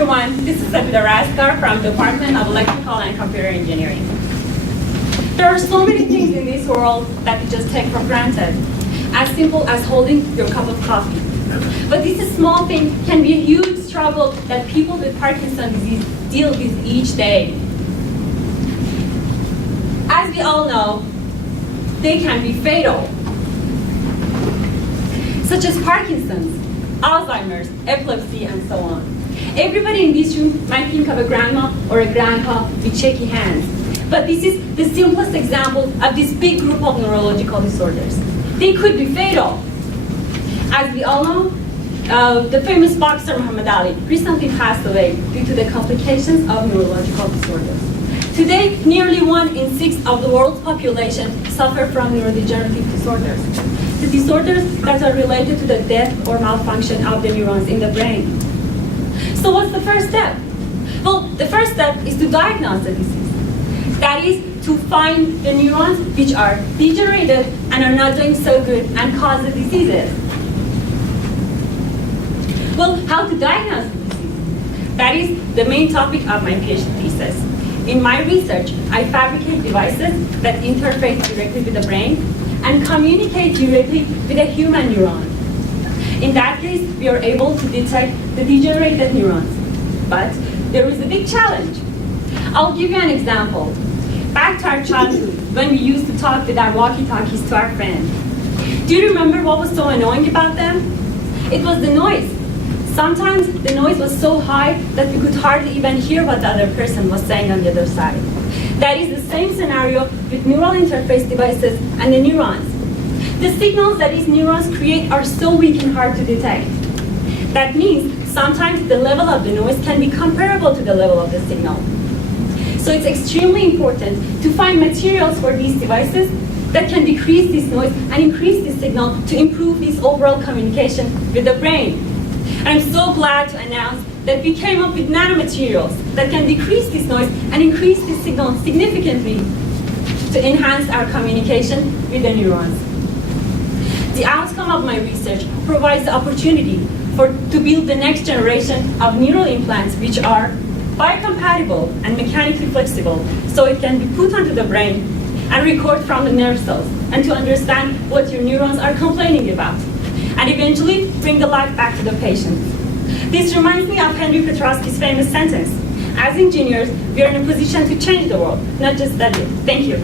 everyone, this is Sepideh Rastegar from the Department of Electrical and Computer Engineering. There are so many things in this world that we just take for granted, as simple as holding your cup of coffee. But this small thing can be a huge struggle that people with Parkinson's disease deal with each day. As we all know, they can be fatal, such as Parkinson's, Alzheimer's, epilepsy, and so on. Everybody in this room might think of a grandma or a grandpa with shaky hands. But this is the simplest example of this big group of neurological disorders. They could be fatal. As we all know, the famous boxer Muhammad Ali recently passed away due to the complications of neurological disorders. Today, nearly 1 in 6 of the world's population suffer from neurodegenerative disorders. The disorders that are related to the death or malfunction of the neurons in the brain. So what's the first step? Well, the first step is to diagnose the disease. That is, to find the neurons which are degenerated and are not doing so good and cause the diseases. Well, how to diagnose the disease? That is the main topic of my PhD thesis. In my research, I fabricate devices that interface directly with the brain and communicate directly with a human neuron. In that case, we are able to detect the degenerated neurons. But there is a big challenge. I'll give you an example. Back to our childhood, when we used to talk with our walkie-talkies to our friends. Do you remember what was so annoying about them? It was the noise. Sometimes the noise was so high that we could hardly even hear what the other person was saying on the other side. That is the same scenario with neural interface devices and the neurons. The signals that these neurons create are so weak and hard to detect. That means sometimes the level of the noise can be comparable to the level of the signal. So it's extremely important to find materials for these devices that can decrease this noise and increase this signal to improve this overall communication with the brain. And I'm so glad to announce that we came up with nanomaterials that can decrease this noise and increase this signal significantly to enhance our communication with the neurons. The outcome of my research provides the opportunity to build the next generation of neural implants which are biocompatible and mechanically flexible, so it can be put onto the brain and record from the nerve cells and to understand what your neurons are complaining about, and eventually bring the life back to the patient. This reminds me of Henry Petrowski's famous sentence: as engineers, we are in a position to change the world, not just study it. Thank you.